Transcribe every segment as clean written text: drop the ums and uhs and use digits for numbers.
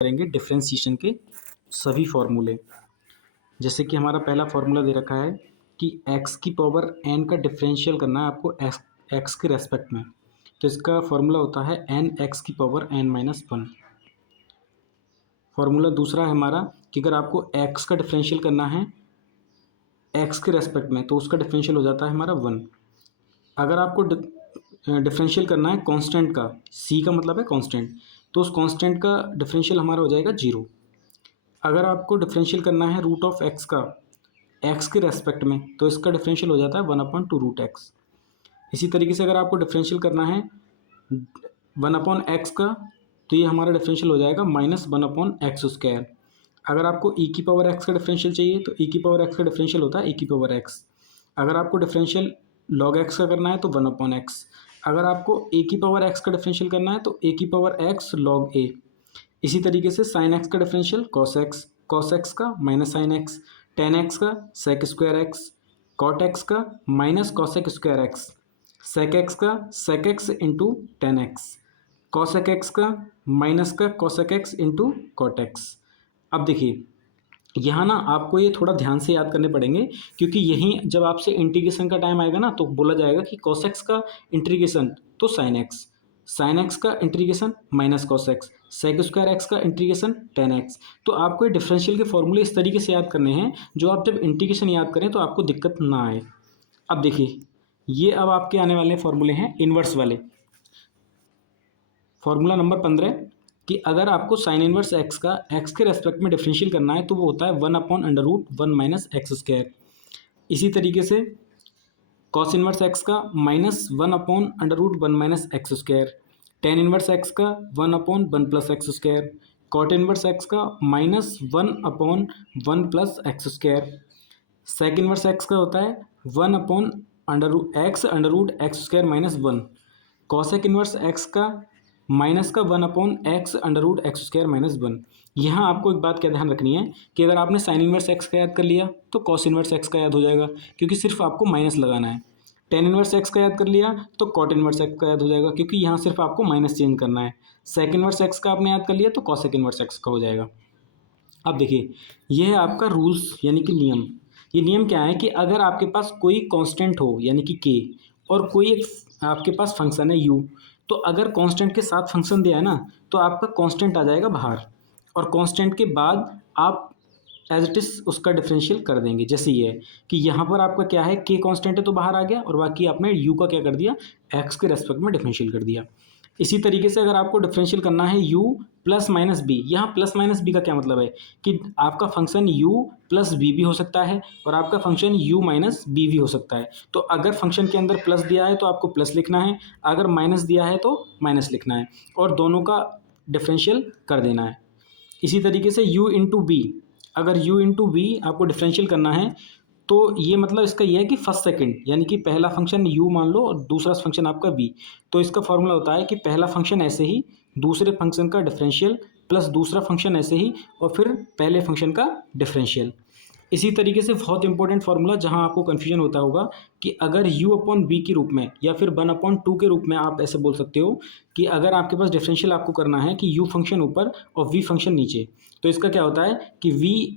करेंगे डिफरेंशिएशन के सभी फॉर्मूले। जैसे कि हमारा पहला फॉर्मूला दे रखा है कि x की पावर n का डिफरेंशियल करना है आपको x के रेस्पेक्ट में, तो इसका फॉर्मूला होता है n x की पावर n-1। फॉर्मूला दूसरा है हमारा कि अगर आपको x का डिफरेंशियल करना है x के रेस्पेक्ट में तो उसका डिफरेंशियल हो जाता है हमारा 1। अगर आपको डिफरेंशियल करना है कांस्टेंट का, c का मतलब है कांस्टेंट, तो उस कांस्टेंट का डिफरेंशियल हमारा हो जाएगा 0। अगर आपको डिफरेंशियल करना है रूट ऑफ x का x के रेस्पेक्ट में तो इसका डिफरेंशियल हो जाता है 1/2√x। इसी तरीके से अगर आपको डिफरेंशियल करना है 1/x का तो ये हमारा डिफरेंशियल हो जाएगा -1/x²। अगर आपको e की पावर x का डिफरेंशियल चाहिए तो e की पावर x का डिफरेंशियल होता है e की पावर x। अगर आपको डिफरेंशियल log x का करना है तो 1/x। अगर आपको a की पावर x का डिफरेंशियल करना है तो a की पावर x log a। इसी तरीके से sin x का डिफरेंशियल cos x का minus sin x, tan x का sec²x, cot x का माइनस cosec²x, sec x का sec x into tan x, cosec x का माइनस का cosec x into cot x। अब देखिए यहाँ ना आपको ये थोड़ा ध्यान से याद करने पड़ेंगे, क्योंकि यहीं जब आपसे इंटीग्रेशन का टाइम आएगा ना तो बोला जाएगा कि cos x का इंटीग्रेशन तो sin x का integration minus cos x, sec² x का इंटीग्रेशन tan x। तो आपको ये डिफरेंशियल के फॉर्मूले इस तरीके से याद करने हैं जो आप जब इंटीग्रेशन याद करें तो आपको दिक्कत ना आए। अब देखिए ये अब आपके आने वाले फॉर्मूले हैं इन्वर्स वाले। फॉर्मूला नंबर 15 कि अगर आपको साइन इनवर्स x का x के रेस्पेक्ट में डिफरेंशियल करना है तो वो होता है 1/√1 - x²। इसी तरीके से कॉस इनवर्स x का -1/√1 - x², टेन इनवर्स x का 1/1 + x², कॉट इनवर्स x का -1/1 + x², सेक इनवर्स x का होता है 1/x√x²-1, कॉसेक इनवर्स x का माइनस का 1/x√x²-1। यहाँ आपको एक बात क्या ध्यान रखनी है कि अगर आपने साइन इनवर्स x का याद कर लिया तो कॉस इनवर्स x का याद हो जाएगा, क्योंकि सिर्फ आपको माइनस लगाना है। टेन इनवर्स x का याद कर लिया तो कॉट इनवर्स x का याद हो जाएगा, क्योंकि यहाँ सिर्फ आपको माइनस चेंज करना है। सेक इनवर्स x का आपने याद कर लिया तो कॉसेक इनवर्स x का हो जाएगा। अब देखिए ये है आपका रूल्स यानी कि नियम। ये नियम क्या है कि अगर आपके पास कोई कांस्टेंट हो यानी कि k और कोई एक आपके पास फंक्शन है u, तो अगर कांस्टेंट के साथ फंक्शन दिया है ना तो आपका कांस्टेंट आ जाएगा बाहर, और कांस्टेंट के बाद आप एज इट इज़ उसका डिफरेंशियल कर देंगे। जैसे ये है कि यहाँ पर आपका क्या है k कांस्टेंट है तो बाहर आ गया, और बाकी आपने u का क्या कर दिया x के रेस्पेक्ट में डिफरेंशियल कर दिया। इसी तरीके से अगर आपको डिफरेंशियल करना है u +- b, यहाँ +- b का क्या मतलब है कि आपका फंक्शन u + b भी हो सकता है और आपका फंक्शन u - b भी हो सकता है। तो अगर फंक्शन के अंदर प्लस दिया है तो आपको प्लस लिखना है, अगर माइनस दिया है तो माइनस लिखना है, और दोनों का डिफरेंशियल कर देना है। इसी तरीके से u × b, अगर u × b आपको डिफरेंशियल करना है तो ये मतलब इसका ये है कि फर्स्ट सेकंड, यानी कि पहला फंक्शन u मान लो और दूसरा फंक्शन आपका b, तो इसका फॉर्मूला होता है कि पहला फंक्शन ऐसे ही, दूसरे फंक्शन का डिफरेंशियल प्लस दूसरा फंक्शन ऐसे ही, और फिर पहले फंक्शन का डिफरेंशियल। इसी तरीके से बहुत इंपॉर्टेंट फार्मूला जहां आपको कन्फ्यूजन होता होगा कि अगर u/b के रूप में या फिर 1/2 के रूप में आप ऐसे बोल सकते हो कि अगर आपके पास डिफरेंशियल आपको करना है कि u फंक्शन ऊपर और v फंक्शन नीचे, तो इसका क्या होता है कि v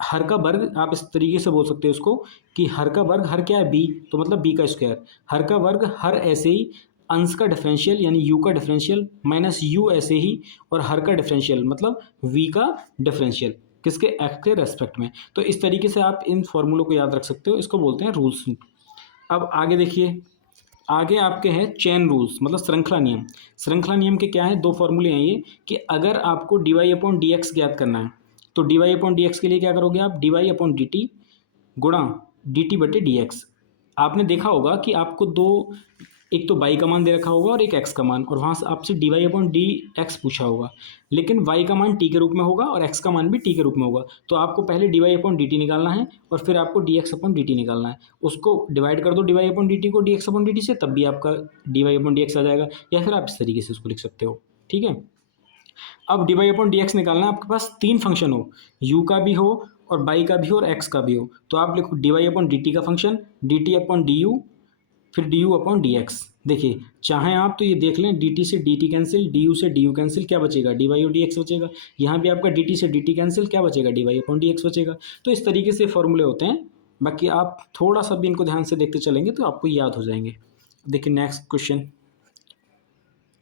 हर का वर्ग, आप इस तरीके से बोल सकते हो इसको कि हर का वर्ग, हर क्या है b, तो मतलब b का स्क्वायर, हर का वर्ग हर ऐसे ही, अंश का डिफरेंशियल यानी u का डिफरेंशियल माइनस u ऐसे ही, और हर का डिफरेंशियल मतलब v का डिफरेंशियल किसके x के रेस्पेक्ट में। तो इस तरीके से आप इन फॉर्मूलों को याद रख सकते हो, इसको बोलते हैं रूल्स। अब आगे देखिए, आगे आपके हैं चेन रूल्स मतलब श्रृंखला नियम। श्रृंखला नियम के क्या है, दो फॉर्मूले हैं ये कि अगर आपको dy/dx ज्ञात करना है तो dy/dx के लिए क्या करोगे आप, dy/dt गुणा dt/dx। आपने देखा होगा कि आपको दो, एक तो y का मान दे रखा होगा और एक x का मान, और वहाँ से आपसे dy/dx पूछा होगा, लेकिन y का मान t के रूप में होगा और x का मान भी t के रूप में होगा। तो आपको पहले dy/dt निकालना है और फिर आपको dx/dt निकालना है। उसको डिवाइड कर दो dy/dt को dx/dt से, तब भी आपका dy/dx आ जाएगा, या फिर आप इस तरीके से उसको लिख सकते हो। ठीक है, अब dy/dx निकालना है, आपके पास तीन फंक्शन हो, u का भी हो और y का भी हो और x का भी हो, तो आप लिखो dy/dt का फंक्शन dt/du, फिर du/dx, देखिए चाहे आप तो ये देख लें, dt से dt कैंसिल, du से du कैंसिल, क्या बचेगा, dy और dx बचेगा। यहाँ भी आपका dt से dt कैंसिल, क्या बचेगा, dy अपॉन dx बचेगा। तो इस तरीके से फॉर्मूले होते हैं, बाकी आप थोड़ा सा भी इनको ध्यान से देखते चलेंगे तो आपको याद हो जाएंगे। देखिए नेक्स्ट क्वेश्चन,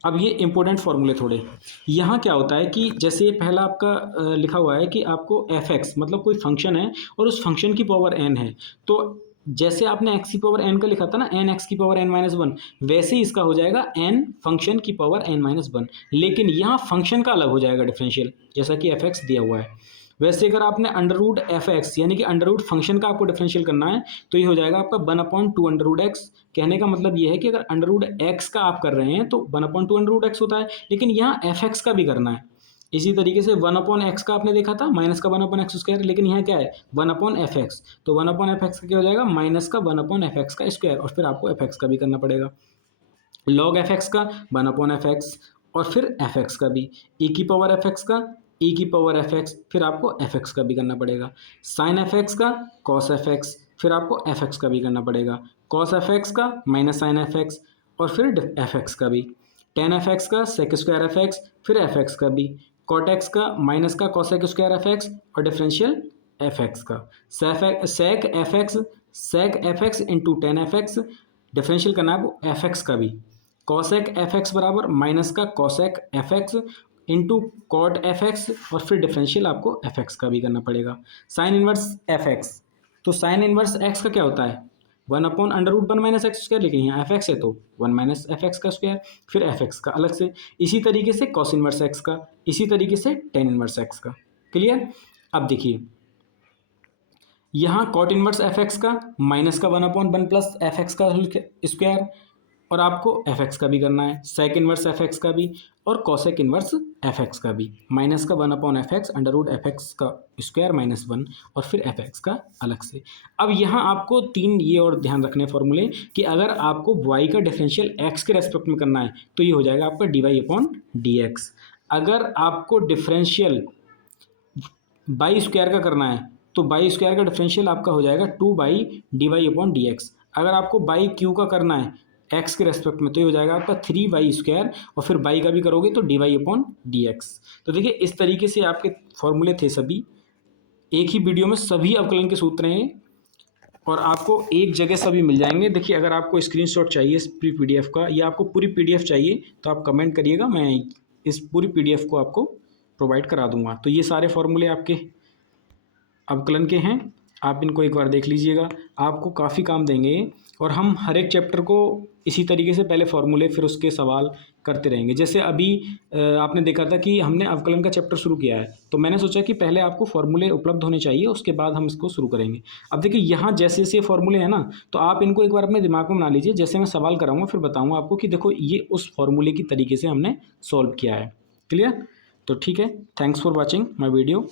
अब ये इंपॉर्टेंट फॉर्मूले थोड़े। यहाँ क्या होता है कि जैसे पहला आपका लिखा हुआ है कि आपको एफ एक्स मतलब कोई फंक्शन है और उस फंक्शन की पावर एन है, तो जैसे आपने एक्स की पावर एन का लिखा था ना, एन एक्स की पावर एन माइनस वन, वैसे ही इसका हो जाएगा एन फंक्शन की पावर एन माइनस वन, लेकिन यहाँ फंक्शन का अलग हो जाएगा डिफरेंशियल, जैसा कि एफ एक्स दिया हुआ है। वैसे अगर आपने अंडर रूट एफ एक्स यानी कि अंडर रूट फंक्शन का आपको डिफरेंशियल करना है तो ये हो जाएगा आपका one upon two under root x. कहने का मतलब ये है कि अगर अंडर रूट एक्स का आप कर रहे हैं तो one upon two under root x होता है, लेकिन यहाँ एफ एक्स का भी करना है। इसी तरीके से वन अपॉन एक्स का आपने देखा था माइनस का वन अपॉन एक्स स्क्वायर, लेकिन यहाँ क्या है वन अपॉन एफ एक्स, तो वन अपॉन एफ एक्स का क्या हो जाएगा माइनस का वन अपॉन एफ एक्स का स्क्वायर, और फिर आपको एफ एक्स का भी करना पड़ेगा। लॉग एफ एक्स का वन अपॉन एफ एक्स, और फिर एफ एक्स का भी, ई की पावर एफ एक्स का ई की पावर एफ एक्स, फिर आपको एफ एक्स का भी करना पड़ेगा। साइन एफ एक्स का कॉस एफ एक्स, फिर आपको एफ एक्स का भी करना पड़ेगा। कॉस एफ एक्स का माइनस साइन एफ एक्स, और फिर एफ एक्स का भी। टेन एफ एक्स का सेक स्क्वायर एफ एक्स, फिर एफ एक्स का भी। कॉट एक्स का माइनस का कॉसेक स्क्वायर एफ एक्स, और डिफरेंशियल एफ एक्स का। Sec f x into tan f x, differential करना है आपको एफ एक्स का भी। कॉसेक एफ एक्स बराबर माइनस का cosec f x into cot f x, और फिर डिफरेंशियल आपको एफ एक्स का भी करना पड़ेगा। साइन इनवर्स एफ एक्स, तो साइन इनवर्स एक्स का क्या होता है one upon under root one minus x square, लेकिन यहाँ एफ एक्स है तो वन माइनस एफ एक्स का स्क्वायर, फिर एफ एक्स का अलग से। इसी तरीके से कॉस इनवर्स एक्स का, इसी तरीके से टेन इनवर्स एक्स का। क्लियर। अब देखिए यहाँ कॉट इनवर्स एफ एक्स का माइनस का one upon one plus F x का स्क्वायर, और आपको एफ एक्स का भी करना है, सेक इनवर्स एफ एक्स का भी, और कॉसेक इनवर्स एफ एक्स का भी। माइनस का one upon f x under root f x का स्क्वायर माइनस वन, और फिर एफ एक्स का अलग से। अब यहाँ आपको तीन ये और ध्यान रखने फॉर्मूले कि अगर आपको वाई का डिफरेंशियल एक्स के रेस्पेक्ट में करना है तो ये हो जाएगा आपका d y upon d x. अगर आपको डिफरेंशियल बाई स्क्वायर का करना है तो बाई स्क्वायर का डिफरेंशियल आपका हो जाएगा two by d y upon d x. अगर आपको बाई क्यू का करना है एक्स के रेस्पेक्ट में तो ये हो जाएगा आपका थ्री वाई स्क्वायर, और फिर बाई का भी करोगे तो d y upon d x. तो देखिए इस तरीके से आपके फॉर्मूले थे सभी, एक ही वीडियो में सभी अवकलन के सूत्र हैं और आपको एक जगह सभी मिल जाएंगे। देखिए अगर आपको स्क्रीनशॉट चाहिए इस पूरी पीडीएफ का या आपको पूरी पीडीएफ चाहिए तो आप कमेंट करिएगा, मैं इस पूरी पीडीएफ को आपको प्रोवाइड करा दूंगा। तो ये सारे फॉर्मूले आपके अवकलन के हैं, आप इनको एक बार देख लीजिएगा, आपको काफ़ी काम देंगे। और हम हर एक चैप्टर को इसी तरीके से पहले फॉर्मूले फिर उसके सवाल करते रहेंगे। जैसे अभी आपने देखा था कि हमने अवकलन का चैप्टर शुरू किया है, तो मैंने सोचा कि पहले आपको फॉर्मूले उपलब्ध होने चाहिए, उसके बाद हम इसको शुरू करेंगे। अब देखिए यहाँ जैसे जैसे फॉर्मूले हैं ना, तो आप इनको एक बार अपने दिमाग में बना लीजिए। जैसे मैं सवाल कराऊंगा फिर बताऊँगा आपको कि देखो ये उस फॉर्मूले की तरीके से हमने सॉल्व किया है। क्लियर। तो ठीक है, thanks for watching my video.